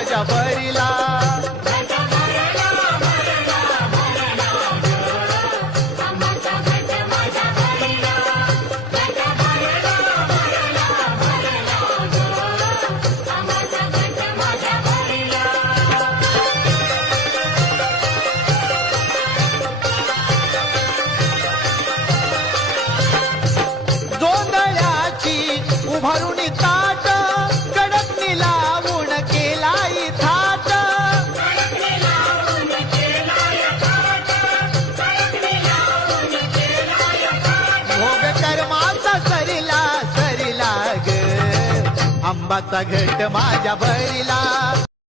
माझ्या भरिला उभारून ताट कडकनी लावून केलाई थाट भोग कर्माचा सरिला सरिला ग आंबाचा घट माझ्या भरिला